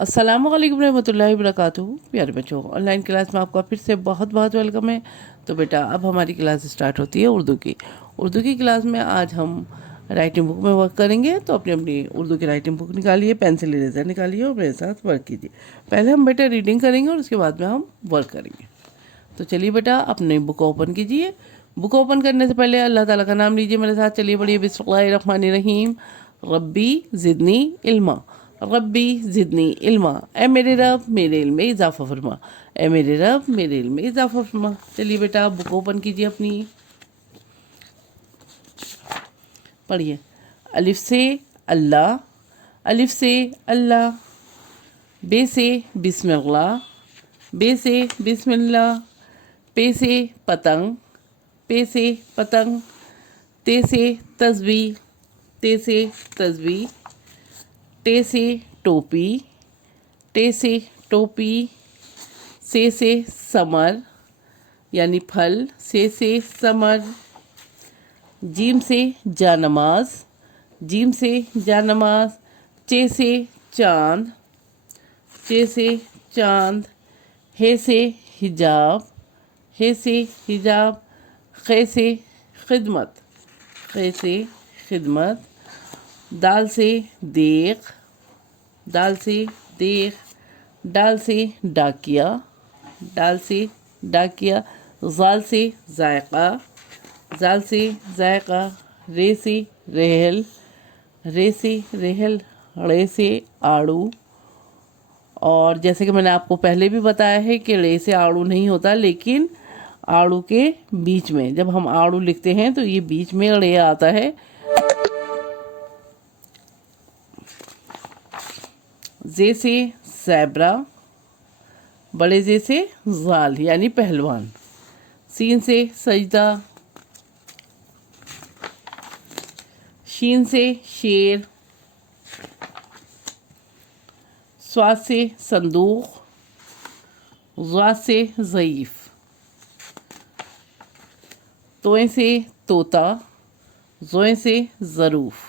अस्सलामुअलैकुम रहमतुल्लाहि वबरकातुहू। प्यारे बच्चों, ऑनलाइन क्लास में आपका फिर से बहुत बहुत वेलकम है। तो बेटा अब हमारी क्लास स्टार्ट होती है उर्दू की क्लास में आज हम राइटिंग बुक में वर्क करेंगे। तो अपनी अपनी उर्दू की राइटिंग बुक निकालिए, पेंसिल इरेजर निकालिए और मेरे साथ वर्क कीजिए। पहले हम बेटा रीडिंग करेंगे और उसके बाद में हम वर्क करेंगे। तो चलिए बेटा अपनी बुक ओपन कीजिए। बुक ओपन करने से पहले अल्लाह ताला का नाम लीजिए मेरे साथ। चलिए पढ़िए बिस्मिल्लाहिर्रहमानिर्रहीम। रब्बी ज़िदनी इल्मा, रब्बी ज़िदनी इल्मा। ए मेरे रब मेरे इल्म में इजाफ़ा फरमा, ए मेरे रब मेरे इल्म में इजाफ़ा फरमा। चलिए बेटा बुक ओपन कीजिए अपनी, पढ़िए। अलिफ से अल्लाह, अलिफ से अल्लाह। बे से बिस्मिल्लाह, बे से बिस्मिल्लाह। पे से पतंग, पे से पतंग। ते से तस्बीह, ते से तस्बीह। टे से टोपी, टे से टोपी। से समर यानी फल, से समर। जीम से जानमाज, जीम से जानमाज। चे से चांद, चे से चांद। हे से हिजाब, हे से हिजाब। खे से खिदमत, खे से खिदमत। दाल से देख, दाल से देख। डाल से डाकिया, डाल से डाकिया। ज़ाल से जायका, ज़ाल से जायका। रे से रेहल, रे से रेहल। रे से आड़ू। और जैसे कि मैंने आपको पहले भी बताया है कि रे से आड़ू नहीं होता, लेकिन आड़ू के बीच में जब हम आड़ू लिखते हैं तो ये बीच में रे आता है। जे से ज़ेब्रा, बड़े जे से जाल यानी पहलवान। सीन से सजदा, शीन से शेर। स्वाद से संदूक, ज़ाद से ज़ईफ़। तोए से तोता, ज़ोए से ज़रूफ़।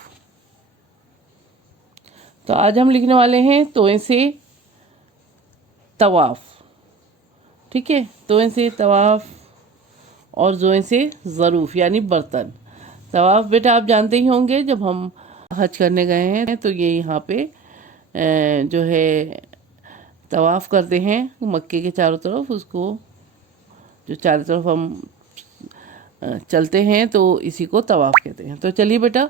तो आज हम लिखने वाले हैं तोए से तवाफ़। ठीक है, तोए से तवाफ़ और ज़ोए से ज़रूफ़ यानी बर्तन। तवाफ़ बेटा आप जानते ही होंगे, जब हम हज करने गए हैं तो ये यहाँ पे जो है तवाफ़ करते हैं मक्के के चारों तरफ। उसको जो चारों तरफ हम चलते हैं तो इसी को तवाफ़ कहते हैं। तो चलिए बेटा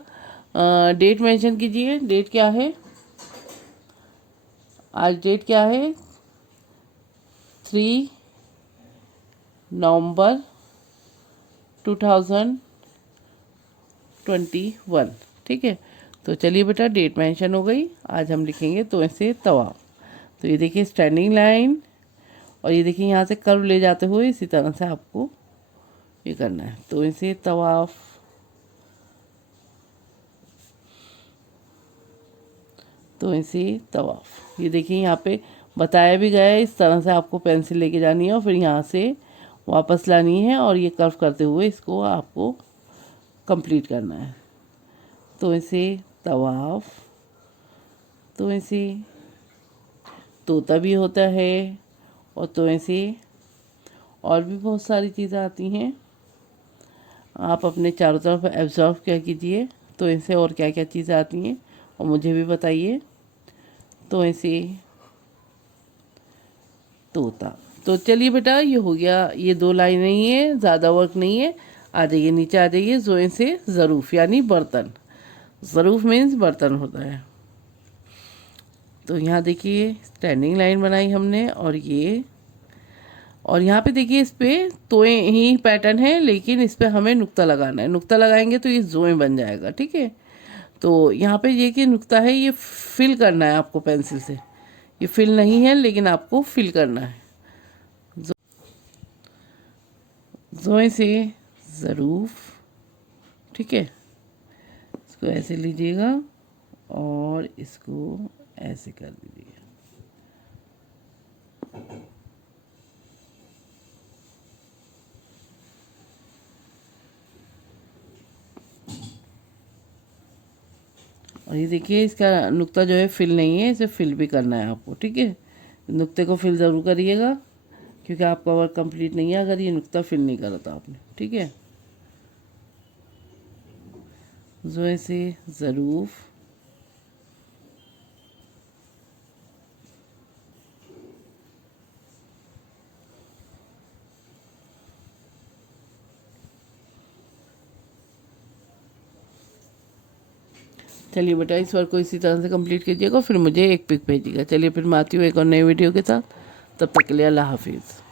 डेट मेंशन कीजिए। डेट क्या है आज? डेट क्या है? 3 नवंबर 2021। ठीक है, तो चलिए बेटा डेट मेंशन हो गई। आज हम लिखेंगे तो ऐसे तवाफ़। तो ये देखिए स्टैंडिंग लाइन, और ये देखिए यहाँ से कर्व ले जाते हुए इसी तरह से आपको ये करना है। तो इसे तवाफ़, तो इसे तवाफ़। ये देखिए यहाँ पे बताया भी गया है, इस तरह से आपको पेंसिल लेके जानी है और फिर यहाँ से वापस लानी है और ये कर्व करते हुए इसको आपको कंप्लीट करना है। तो इसे तवाफ़, तो इसे तोता भी होता है, और तो ऐसे और भी बहुत सारी चीज़ें आती हैं। आप अपने चारों तरफ एब्जॉर्व क्या कीजिए, तो ऐसे और क्या क्या चीज़ें आती हैं और मुझे भी बताइए। तो ऐसे तोता। तो चलिए बेटा ये हो गया, ये 2 लाइन नहीं है, ज़्यादा वर्क नहीं है। आ जाइए नीचे, आ जाइए। ज़ोए से ज़रूफ़ यानी बर्तन। ज़रूफ़ मीन्स बर्तन होता है। तो यहाँ देखिए स्टैंडिंग लाइन बनाई हमने, और यहाँ पे देखिए इस पे तोए ही पैटर्न है, लेकिन इस पे हमें नुक्ता लगाना है। नुक्ता लगाएंगे तो ये जोए बन जाएगा। ठीक है, तो यहाँ पे ये कि नुक्ता है, ये फिल करना है आपको पेंसिल से। ये फिल नहीं है लेकिन आपको फिल करना है। जोए से ज़रूफ़। ठीक है, इसको ऐसे लीजिएगा और इसको ऐसे कर दीजिएगा। और ये देखिए इसका नुक्ता जो है फिल नहीं है, इसे फिल भी करना है आपको, ठीक है। नुक्ते को फिल ज़रूर करिएगा क्योंकि आपका वर्क कंप्लीट नहीं है अगर ये नुक्ता फिल नहीं करा था आपने, ठीक है। जो से ज़रूफ, चलिए बेटा इस वर्क को इसी तरह से कंप्लीट कीजिएगा, फिर मुझे एक पिक भेजिएगा। चलिए फिर मैं आती हूँ एक और नई वीडियो के साथ, तब तक के लिए अल्लाह हाफिज़।